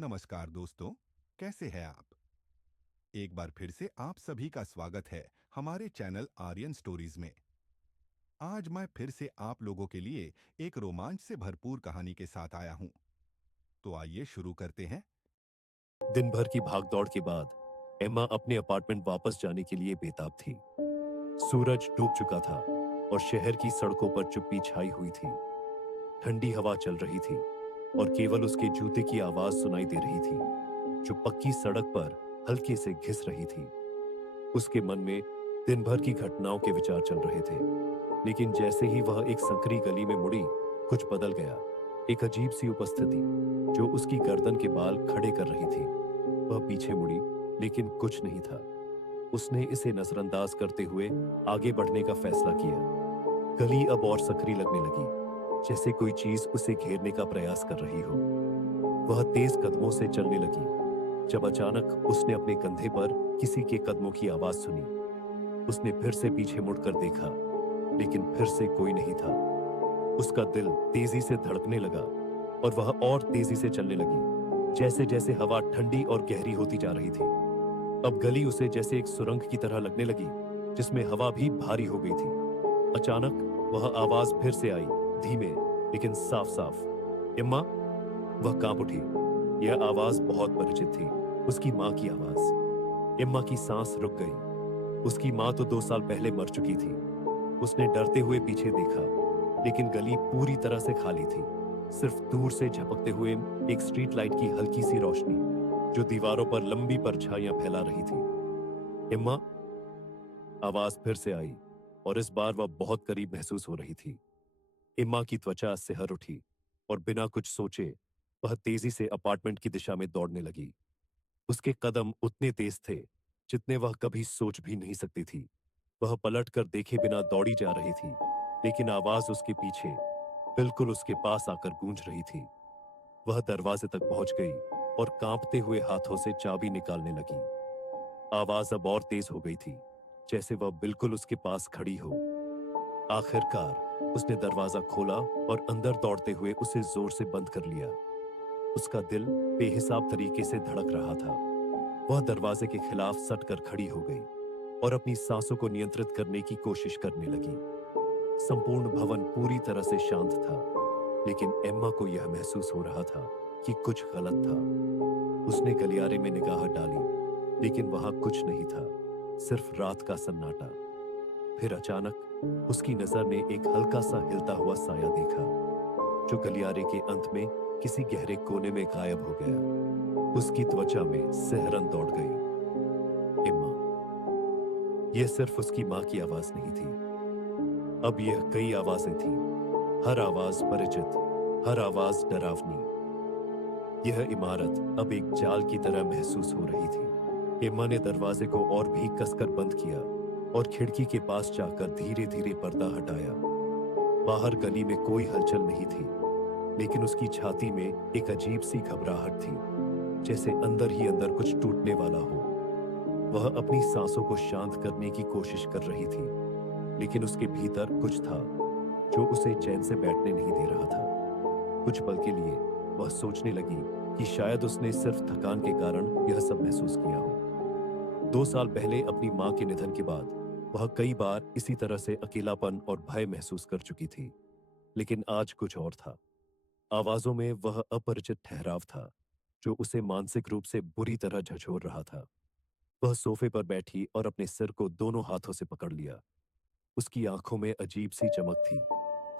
नमस्कार दोस्तों, कैसे हैं आप? एक बार फिर से आप सभी का स्वागत है हमारे चैनल आर्यन स्टोरीज में। आज मैं फिर से आप लोगों के लिए एक रोमांच से भरपूर कहानी के साथ आया हूं। तो आइए शुरू करते हैं। दिन भर की भागदौड़ के बाद एम्मा अपने अपार्टमेंट वापस जाने के लिए बेताब थी। सूरज डूब चुका था और शहर की सड़कों पर चुप्पी छाई हुई थी। ठंडी हवा चल रही थी और केवल उसके जूते की आवाज सुनाई दे रही थी, जो पक्की सड़क पर हल्के से घिस रही थी। उसके मन में दिन भर की घटनाओं के विचार चल रहे थे, लेकिन जैसे ही वह एक संकरी गली में मुड़ी, कुछ बदल गया। एक अजीब सी उपस्थिति जो उसकी गर्दन के बाल खड़े कर रही थी। वह पीछे मुड़ी, लेकिन कुछ नहीं था। उसने इसे नजरअंदाज करते हुए आगे बढ़ने का फैसला किया। गली अब और सकरी लगने लगी, जैसे कोई चीज उसे घेरने का प्रयास कर रही हो। वह तेज कदमों से चलने लगी, जब अचानक उसने अपने कंधे पर किसी के कदमों की आवाज सुनी। उसने फिर से पीछे मुड़कर देखा, लेकिन फिर से कोई नहीं था। उसका दिल तेजी से धड़कने लगा और वह और तेजी से चलने लगी, जैसे जैसे हवा ठंडी और गहरी होती जा रही थी। अब गली उसे जैसे एक सुरंग की तरह लगने लगी, जिसमें हवा भी भारी हो गई थी। अचानक वह आवाज फिर से आई, धीमे लेकिन साफ साफ, इम्मा। वह कांप उठी। यह आवाज बहुत परिचित थी, उसकी माँ की आवाज। इम्मा की सांस रुक गई। उसकी माँ तो 2 साल पहले मर चुकी थी। उसने डरते हुए पीछे देखा, लेकिन गली पूरी तरह से खाली थी। सिर्फ दूर से झपकते हुए एक स्ट्रीट लाइट की हल्की सी रोशनी, जो दीवारों पर लंबी परछाइयां फैला रही थी। इम्मा, आवाज फिर से आई, और इस बार वह बहुत करीब महसूस हो रही थी। इम्मा की त्वचा सिहर उठी और बिना कुछ सोचे वह तेजी से अपार्टमेंट की दिशा में दौड़ने लगी। उसके कदम उतने तेज थे जितने वह कभी सोच भी नहीं सकती थी। वह पलट कर देखे बिना दौड़ी जा रही थी, लेकिन आवाज उसके पीछे, बिल्कुल उसके पास आकर गूंज रही थी। वह दरवाजे तक पहुंच गई और कांपते हुए हाथों से चाबी निकालने लगी। आवाज अब और तेज हो गई थी, जैसे वह बिल्कुल उसके पास खड़ी हो। आखिरकार उसने दरवाजा खोला और अंदर दौड़ते हुए उसे जोर से बंद कर लिया। उसका दिल बेहिसाब तरीके से धड़क रहा था। वह दरवाजे के खिलाफ सट कर खड़ी हो गई और अपनी सांसों को नियंत्रित करने की कोशिश करने लगी। संपूर्ण भवन पूरी तरह से शांत था, लेकिन एम्मा को यह महसूस हो रहा था कि कुछ गलत था। उसने गलियारे में निगाह डाली, लेकिन वहां कुछ नहीं था, सिर्फ रात का सन्नाटा। फिर अचानक उसकी नजर ने एक हल्का सा हिलता हुआ साया देखा, जो गलियारे के अंत में किसी गहरे कोने में गायब हो गया। उसकी त्वचा में सिहरन दौड़ गई। इम्मा। यह सिर्फ उसकी मां की आवाज नहीं थी, अब यह कई आवाजें थीं। हर आवाज परिचित, हर आवाज डरावनी। यह इमारत अब एक जाल की तरह महसूस हो रही थी। इम्मा ने दरवाजे को और भी कसकर बंद किया और खिड़की के पास जाकर धीरे धीरे पर्दा हटाया। बाहर गली में कोई हलचल नहीं थी, लेकिन उसकी छाती में एक अजीब सी घबराहट थी, जैसे अंदर ही अंदर कुछ टूटने वाला हो। वह अपनी सांसों को शांत करने की कोशिश कर रही थी, लेकिन उसके भीतर कुछ था जो उसे चैन से बैठने नहीं दे रहा था। कुछ पल के लिए वह सोचने लगी कि शायद उसने सिर्फ थकान के कारण यह सब महसूस किया हो। 2 साल पहले अपनी मां के निधन के बाद वह कई बार इसी तरह से अकेलापन और भय महसूस कर चुकी थी, लेकिन आज कुछ और था। आवाजों में वह अपरिचित ठहराव था, जो उसे मानसिक रूप से बुरी तरह झकझोर रहा था। वह सोफे पर बैठी और अपने सिर को दोनों हाथों से पकड़ लिया। उसकी आंखों में अजीब सी चमक थी,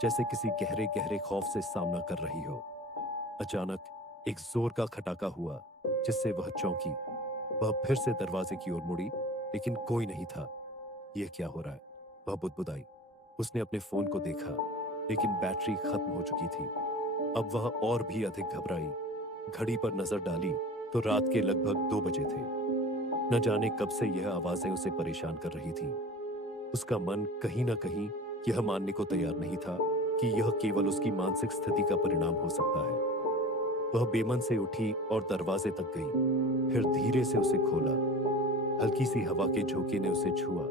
जैसे किसी गहरे गहरे खौफ से सामना कर रही हो। अचानक एक जोर का खटाका हुआ, जिससे वह चौंकी। वह फिर से दरवाजे की ओर मुड़ी, लेकिन कोई नहीं था। यह क्या हो रहा है? वह बुदबुदाई। उसने अपने फोन को देखा, लेकिन बैटरी खत्म हो चुकी थी। अब वह और भी अधिक घबराई। घड़ी पर नजर डाली तो रात के लगभग 2 बजे थे। न जाने कब से यह आवाजें उसे परेशान कर रही थी। उसका मन कहीं न कहीं यह मानने को तैयार नहीं था कि यह केवल उसकी मानसिक स्थिति का परिणाम हो सकता है। वह बेमन से उठी और दरवाजे तक गई, फिर धीरे से उसे खोला। हल्की सी हवा के झोंके ने उसे छुआ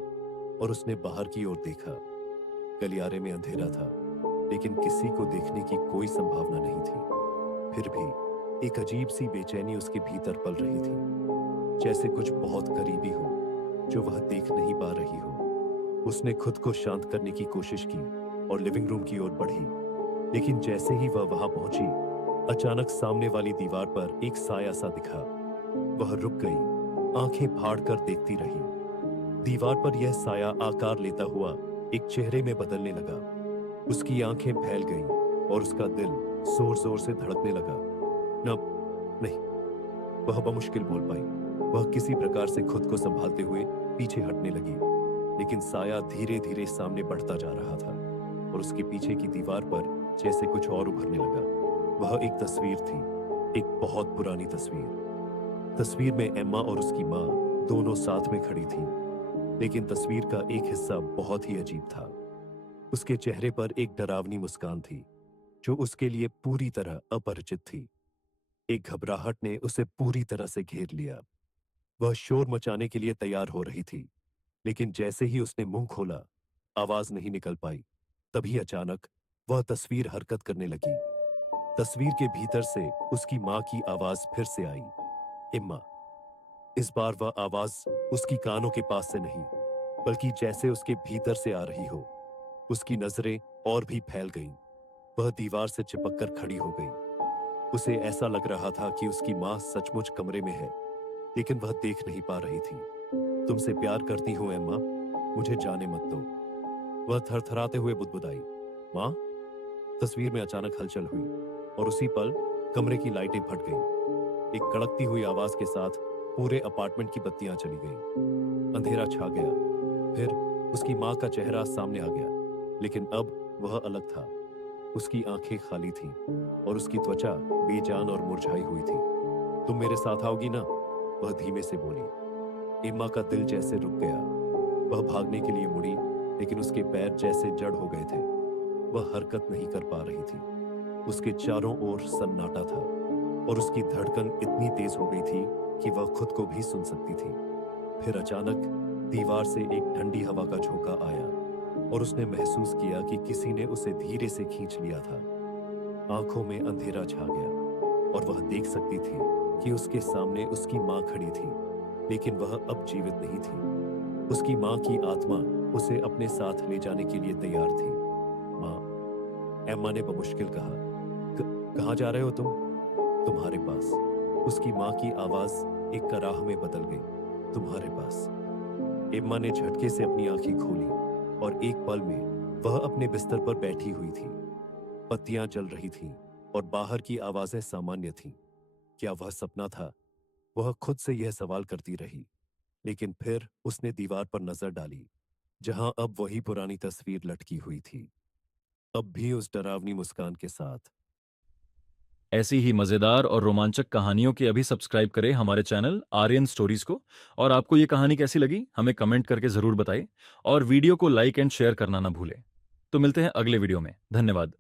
और उसने बाहर की ओर देखा। गलियारे में अंधेरा था, लेकिन किसी को देखने की कोई संभावना नहीं थी। फिर भी एक अजीब सी बेचैनी उसके भीतर पल रही थी, जैसे कुछ बहुत करीबी हो जो वह देख नहीं पा रही हो। उसने खुद को शांत करने की कोशिश की और लिविंग रूम की ओर बढ़ी, लेकिन जैसे ही वह वहां पहुंची, अचानक सामने वाली दीवार पर एक साया सा दिखा। वह रुक गई, आंखें फाड़ कर देखती रही। दीवार पर यह साया आकार लेता हुआ एक चेहरे में बदलने लगा। उसकी आंखें फैल गईं और उसका दिल जोर जोर से धड़कने लगा। न, नहीं, वह बमुश्किल बोल पाई। वह किसी प्रकार से खुद को संभालते हुए पीछे हटने लगी, लेकिन साया धीरे धीरे सामने बढ़ता जा रहा था और उसके पीछे की दीवार पर जैसे कुछ और उभरने लगा। वह एक तस्वीर थी, एक बहुत पुरानी तस्वीर। तस्वीर में एम्मा और उसकी माँ दोनों साथ में खड़ी थी, लेकिन तस्वीर का एक हिस्सा बहुत ही अजीब था। उसके चेहरे पर एक डरावनी मुस्कान थी जो उसके लिए पूरी तरह अपरिचित थी। एक घबराहट ने उसे पूरी तरह से घेर लिया। वह शोर मचाने के लिए तैयार हो रही थी, लेकिन जैसे ही उसने मुंह खोला, आवाज नहीं निकल पाई। तभी अचानक वह तस्वीर हरकत करने लगी। तस्वीर के भीतर से उसकी मां की आवाज फिर से आई, इम्मा। इस बार वह आवाज उसकी कानों के पास से नहीं, बल्कि जैसे उसके भीतर से आ रही हो। उसकी नजरें और भी फैल गईं। वह दीवार से चिपककर खड़ी हो गई। उसे ऐसा लग रहा था कि उसकी मां सचमुच कमरे में है, लेकिन वह देख नहीं पा रही थी। तुमसे प्यार करती हूं एम्मा, मुझे जाने मत दो, वह थरथराते हुए बुदबुदाई। मां? तस्वीर में अचानक हलचल हुई और उसी पल कमरे की लाइटें फट गईं। एक कड़कती हुई आवाज के साथ पूरे अपार्टमेंट की बत्तियां चली गईं। अंधेरा छा गया। फिर उसकी मां का चेहरा सामने आ गया, लेकिन अब वह अलग था। उसकी आंखें खाली थीं और उसकी त्वचा बेजान और मुरझाई हुई थी। तुम मेरे साथ आओगी ना? वह धीमे से बोली। एम्मा का दिल जैसे रुक गया। वह भागने के लिए मुड़ी, लेकिन उसके पैर जैसे जड़ हो गए थे। वह हरकत नहीं कर पा रही थी। उसके चारों ओर सन्नाटा था और उसकी धड़कन इतनी तेज हो गई थी कि वह खुद को भी सुन सकती थी। फिर अचानक दीवार से एक ठंडी हवा का झोंका आया और उसने महसूस किया कि किसी ने उसे धीरे से खींच लिया था। आंखों में अंधेरा छा गया और वह देख सकती थी कि उसके सामने उसकी मां खड़ी थी, लेकिन वह अब जीवित नहीं थी। उसकी मां की आत्मा उसे अपने साथ ले जाने के लिए तैयार थी। मां, एम्मा ने बमुश्किल कहा। कहाँ जा रहे हो तुम? तुम्हारे पास। उसकी मां की आवाज एक कराह में बदल गई। तुम्हारे पास। एम्मा ने झटके से अपनी आंखें खोली और एक पल में वह अपने बिस्तर पर बैठी हुई थी। बत्तियां जल रही थीं और बाहर की आवाजें सामान्य थीं। क्या वह सपना था? वह खुद से यह सवाल करती रही, लेकिन फिर उसने दीवार पर नजर डाली, जहां अब वही पुरानी तस्वीर लटकी हुई थी, अब भी उस डरावनी मुस्कान के साथ। ऐसी ही मजेदार और रोमांचक कहानियों के अभी सब्सक्राइब करें हमारे चैनल आर्यन स्टोरीज को। और आपको ये कहानी कैसी लगी हमें कमेंट करके जरूर बताएं और वीडियो को लाइक एंड शेयर करना ना भूलें। तो मिलते हैं अगले वीडियो में। धन्यवाद।